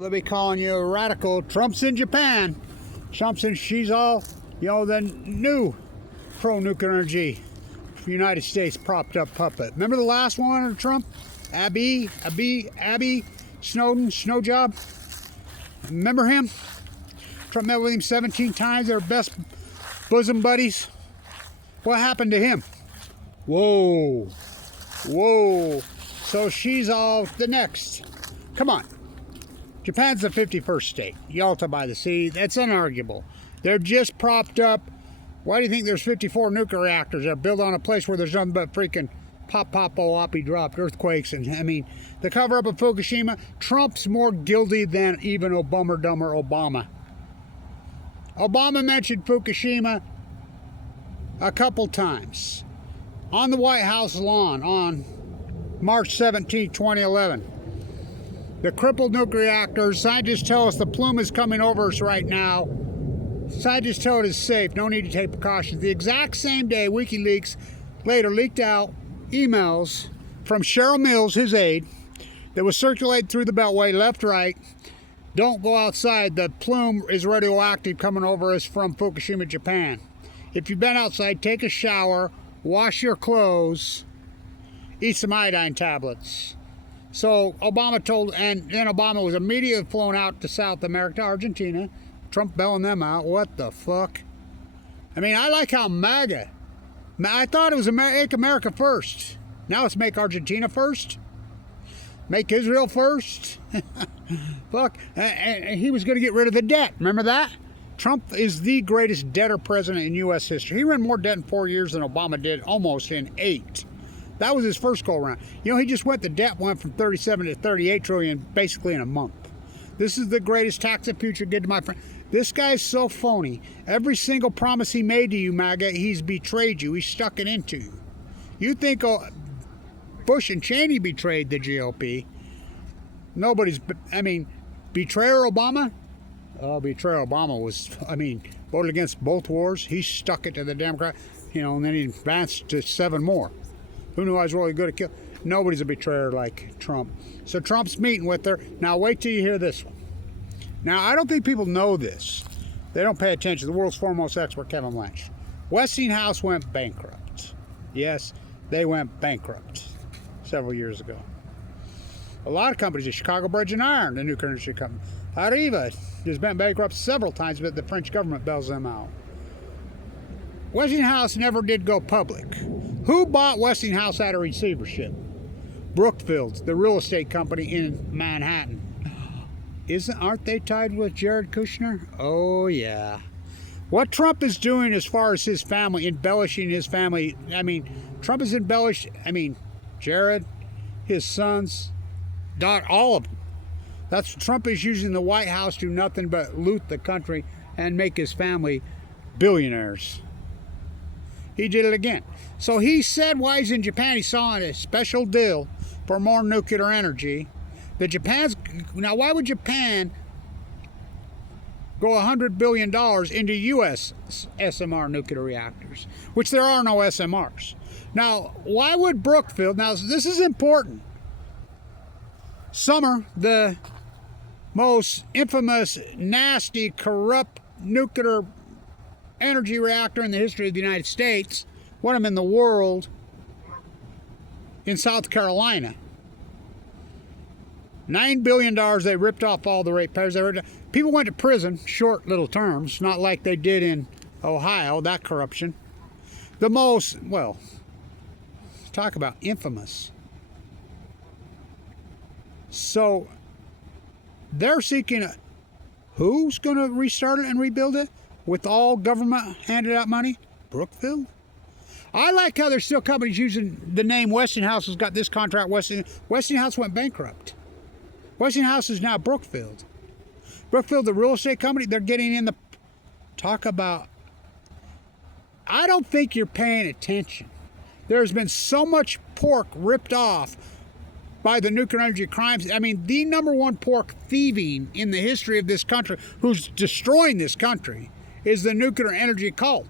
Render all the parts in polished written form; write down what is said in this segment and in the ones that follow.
They'll be calling you a radical. Trump's in Japan. Trump's in, she's all, the new pro-nuclear energy United States propped up puppet. Remember the last one of Trump? Abby Snowden, Snowjob? Remember him? Trump met with him 17 times. They were best bosom buddies. What happened to him? Whoa. So she's all the next. Come on. Japan's the 51st state, Yalta by the sea. That's unarguable. They're just propped up. Why do you think there's 54 nuclear reactors that are built on a place where there's nothing but freaking pop-oppy dropped earthquakes? And I mean, the cover-up of Fukushima, Trump's more guilty than even Obama Obama. Obama mentioned Fukushima a couple times on the White House lawn on March 17, 2011. The crippled nuclear reactors, scientists tell us the plume is coming over us right now. Scientists tell it is safe, no need to take precautions. The exact same day, WikiLeaks later leaked out emails from Cheryl Mills, his aide, that was circulated through the Beltway, left, right. Don't go outside, the plume is radioactive coming over us from Fukushima, Japan. If you've been outside, take a shower, wash your clothes, eat some iodine tablets. So Obama told, and then Obama was immediately flown out to South America, Argentina. Trump bailing them out. What the fuck? I mean, I like how MAGA. I thought it was make America first. Now it's make Argentina first. Make Israel first. Fuck. And he was going to get rid of the debt. Remember that? Trump is the greatest debtor president in U.S. history. He ran more debt in 4 years than Obama did almost in 8. That was his first go around. He just the debt went from 37 to 38 trillion basically in a month. This is the greatest tax the future did to my friend. This guy's so phony. Every single promise he made to you, MAGA, he's betrayed you. He's stuck it into you. You think Bush and Cheney betrayed the GOP. Betrayer Obama? Oh, betrayer Obama was, voted against both wars. He stuck it to the Democrat, and then he advanced to 7 more. Who knew I was really good at killing? Nobody's a betrayer like Trump. So Trump's meeting with her. Now wait till you hear this one. Now I don't think people know this. They don't pay attention. The world's foremost expert, Kevin Blanch. Westinghouse went bankrupt. Yes, they went bankrupt several years ago. A lot of companies, the Chicago Bridge and Iron, the nuclear industry company. Arriva has been bankrupt several times, but the French government bails them out. Westinghouse never did go public. Who bought Westinghouse out of receivership? Brookfield, the real estate company in Manhattan. Aren't they tied with Jared Kushner? Oh yeah. What Trump is doing as far as his family, embellishing his family, Trump has embellished, Jared, his sons, all of them. Trump is using the White House to do nothing but loot the country and make his family billionaires. He did it again. So he said while he's in Japan, he saw a special deal for more nuclear energy. Now why would Japan go $100 billion into U.S. SMR nuclear reactors, which there are no SMRs? Now, why would Brookfield, now this is important. Summer, the most infamous, nasty, corrupt nuclear energy reactor in the history of the United States, one of them in the world, in South Carolina. $9 billion, they ripped off all the ratepayers. People went to prison, short little terms, not like they did in Ohio, that corruption. The most, talk about infamous. So, they're seeking who's going to restart it and rebuild it with all government handed out money? Brookfield? I like how there's still companies using the name Westinghouse has got this contract. Westinghouse went bankrupt. Westinghouse is now Brookfield. Brookfield, the real estate company, they're getting in the... Talk about... I don't think you're paying attention. There's been so much pork ripped off by the nuclear energy crimes. The number one pork thieving in the history of this country, who's destroying this country, is the nuclear energy cult.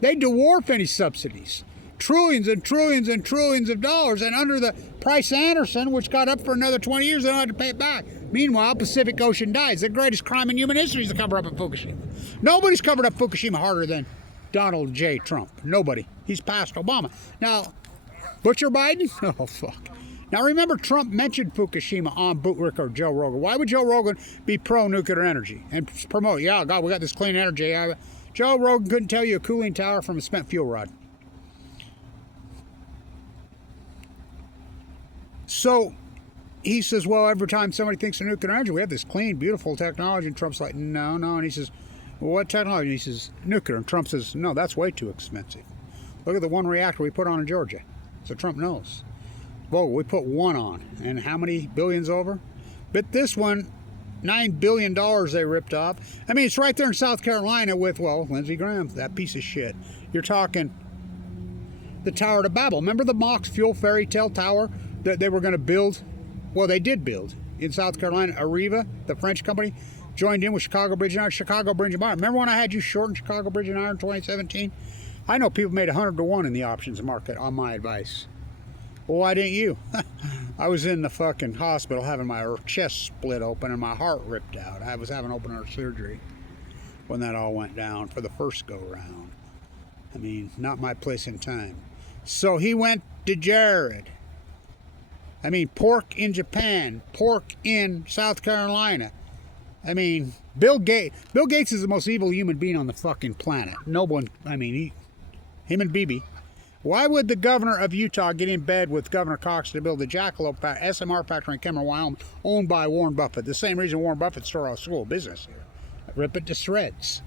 They dwarf any subsidies. trillions and trillions and trillions of dollars, and under the Price-Anderson, which got up for another 20 years, they don't have to pay it back. Meanwhile, Pacific Ocean dies. The greatest crime in human history is to cover up at Fukushima. Nobody's covered up Fukushima harder than Donald J. Trump. Nobody. He's past Obama. Now, Butcher Biden? Oh, fuck. Now, remember, Trump mentioned Fukushima on Bootlicker Joe Rogan. Why would Joe Rogan be pro-nuclear energy and promote, yeah, God, we got this clean energy. Joe Rogan couldn't tell you a cooling tower from a spent fuel rod. So he says, well, every time somebody thinks of nuclear energy, we have this clean, beautiful technology. And Trump's like, no. And he says, well, what technology? And he says, nuclear. And Trump says, no, that's way too expensive. Look at the one reactor we put on in Georgia. So Trump knows. Whoa, we put one on. And how many billions over? But this one, $9 billion they ripped off. I mean, it's right there in South Carolina with, well, Lindsey Graham, that piece of shit. You're talking the Tower to Babel. Remember the Mox Fuel Fairy Tale Tower that they were going to build? Well, they did build in South Carolina. Arriva, the French company, joined in with Chicago Bridge and Iron. Chicago Bridge and Iron. Remember when I had you short in Chicago Bridge and Iron in 2017? I know people made 100 to 1 in the options market on my advice. Well, why didn't you? I was in the fucking hospital having my chest split open and my heart ripped out. I was having open heart surgery when that all went down for the first go round. I mean, not my place in time. So he went to Jared. I mean, pork in Japan, pork in South Carolina. I mean, Bill Gates is the most evil human being on the fucking planet. No one, I mean, him and Bibi. Why would the governor of Utah get in bed with Governor Cox to build the Jackalope SMR factory in Cameron, Wyoming, owned by Warren Buffett? The same reason Warren Buffett started a school of business here. Rip it to shreds.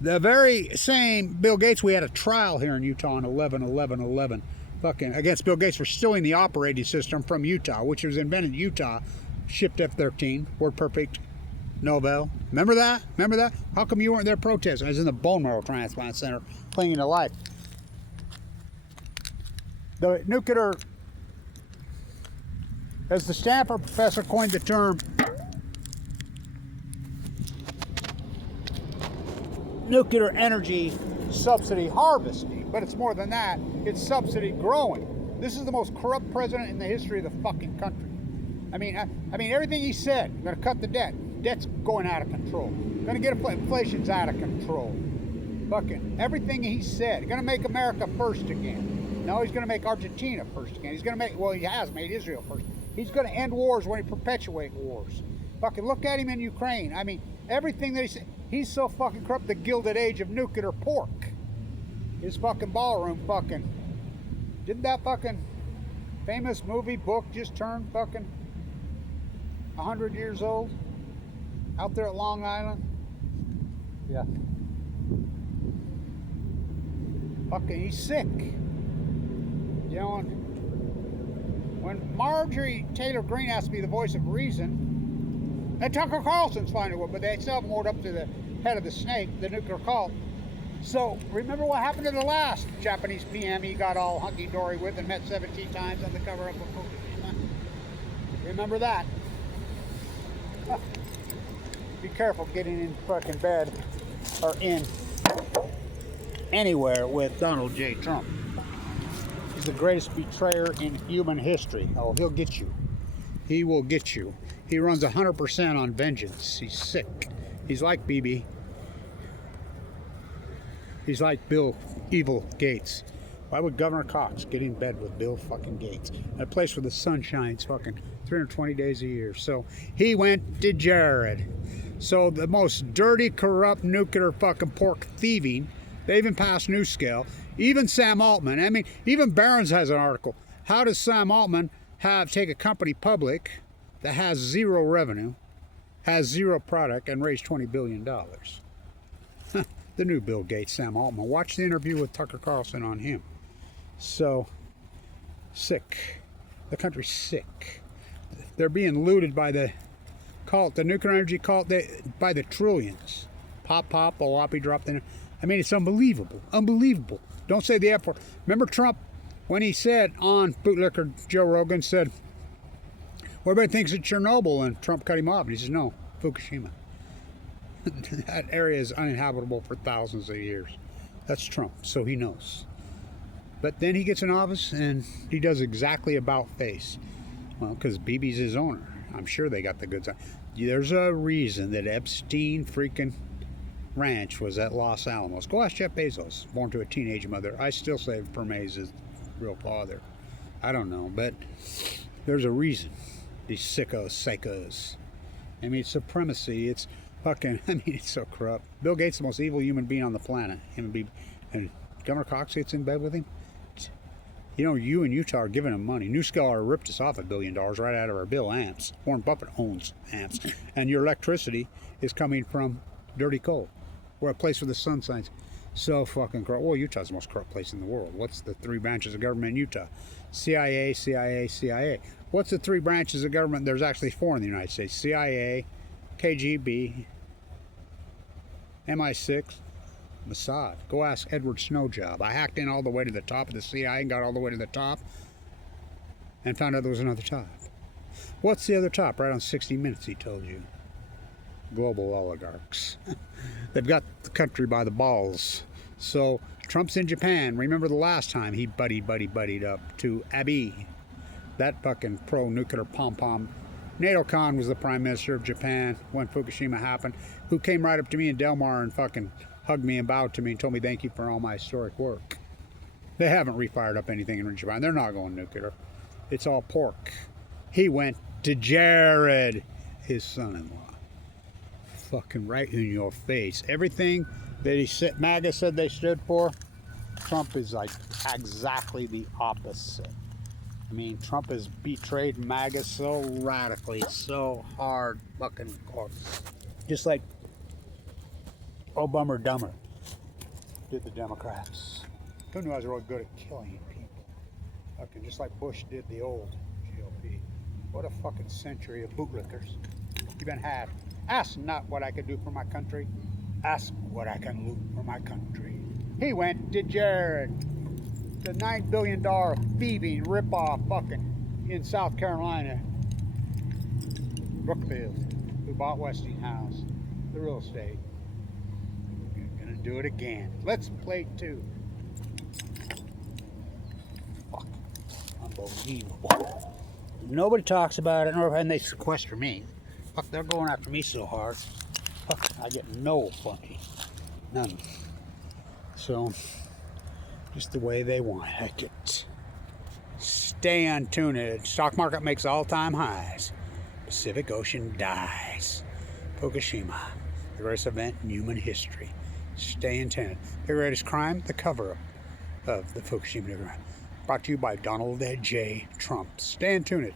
The very same Bill Gates, we had a trial here in Utah on 11/11/11 fucking against Bill Gates for stealing the operating system from Utah, which was invented in Utah, shipped F-13, word perfect, Nobel. Remember that? Remember that? How come you weren't there protesting? I was in the bone marrow transplant center clinging to life. The nuclear, as the Stanford professor coined the term, nuclear energy subsidy harvesting, but it's more than that. It's subsidy growing. This is the most corrupt president in the history of the fucking country. I mean, everything he said. I'm going to cut the debt. Debt's going out of control. Going to get inflation's out of control. Fucking everything he said. Going to make America first again. No, he's going to make Argentina first again. He's going to make, well, he has made Israel first. He's going to end wars when he perpetuate wars. Fucking look at him in Ukraine. I mean, everything that he said. He's so fucking corrupt. The Gilded Age of nuclear pork. His fucking ballroom fucking. Didn't that fucking famous movie book just turn fucking 100 years old? Out there at Long Island? Yeah. Fucking, he's sick. You know, when Marjorie Taylor Greene has to be the voice of reason, and Tucker Carlson's fine with it, but they still haven't warmed up to the head of the snake, the nuclear cult. So, remember what happened to the last Japanese PM he got all hunky-dory with and met 17 times on the cover-up of Fukushima? Remember that? Be careful getting in fucking bed or in anywhere with Donald J. Trump. He's the greatest betrayer in human history. Oh, he'll get you. He will get you. He runs 100% on vengeance. He's sick. He's like Bibi. He's like Bill Evil Gates. Why would Governor Cox get in bed with Bill fucking Gates? A place where the sun shines fucking 320 days a year. So he went to Jared. So the most dirty, corrupt, nuclear fucking pork thieving, they even passed new scale. Even Sam Altman, I mean, even Barron's has an article. How does Sam Altman take a company public that has zero revenue, has zero product, and raise $20 billion? The new Bill Gates, Sam Altman. Watch the interview with Tucker Carlson on him. So, sick. The country's sick. They're being looted by the cult, the nuclear energy cult, by the trillions. Pop, Oapi dropped in. I mean, it's unbelievable. Unbelievable. Don't say the F word. Remember Trump, when he said on Bootlicker Joe Rogan, said, well, everybody thinks it's Chernobyl, and Trump cut him off. And he says, no, Fukushima. That area is uninhabitable for thousands of years. That's Trump, so he knows. But then he gets in office and he does exactly about face. Well, because BB's his owner. I'm sure they got the goods on. There's a reason that Epstein freaking Ranch was at Los Alamos. Go ask Jeff Bezos, born to a teenage mother. I still say Vermeer's his real father. I don't know, but there's a reason. These psychos. I mean, supremacy, it's fucking, I mean, it's so corrupt. Bill Gates is the most evil human being on the planet. And Governor Cox gets in bed with him. You know, you and Utah are giving him money. New Scholar ripped us off $1 billion right out of our bill. Amps. Warren Buffett owns amps. And your electricity is coming from dirty coal. We're a place where the sun shines. So fucking corrupt. Well, Utah's the most corrupt place in the world. What's the 3 branches of government in Utah? CIA, CIA, CIA. What's the 3 branches of government? There's actually 4 in the United States. CIA, KGB, MI6, Mossad. Go ask Edward Snowjob. I hacked in all the way to the top of the CIA and got all the way to the top and found out there was another top. What's the other top? Right on 60 Minutes, he told you. Global oligarchs. They've got the country by the balls. So Trump's in Japan. Remember the last time he buddied up to Abe, that fucking pro-nuclear pom-pom. NATO Khan was the prime minister of Japan when Fukushima happened, who came right up to me in Del Mar and fucking hugged me and bowed to me and told me thank you for all my historic work. They haven't refired up anything in Japan. They're not going nuclear. It's all pork. He went to Jared, his son-in-law. Fucking right in your face. Everything that MAGA said they stood for, Trump is like exactly the opposite. I mean, Trump has betrayed MAGA so radically, so hard, fucking hard. Just like Bummer Dumber did the Democrats. Who knew I was really good at killing people? Fucking just like Bush did the old GOP. What a fucking century of bootlickers. You've been had. Ask not what I can do for my country. Ask what I can loot for my country. He went to Jared, the $9 billion thieving ripoff fucking in South Carolina. Brookfield, who bought Westinghouse, the real estate. We're gonna do it again. Let's play 2. Fuck. Unbelievable. Nobody talks about it, and they sequester me. Fuck, they're going after me so hard. Fuck, I get no funding. None. So, just the way they want it. I get. Stay untuned. Stock market makes all-time highs. Pacific Ocean dies. Fukushima, the greatest event in human history. Stay untuned. The greatest crime, the cover-up of the Fukushima nuclear. Brought to you by Donald J. Trump. Stay untuned.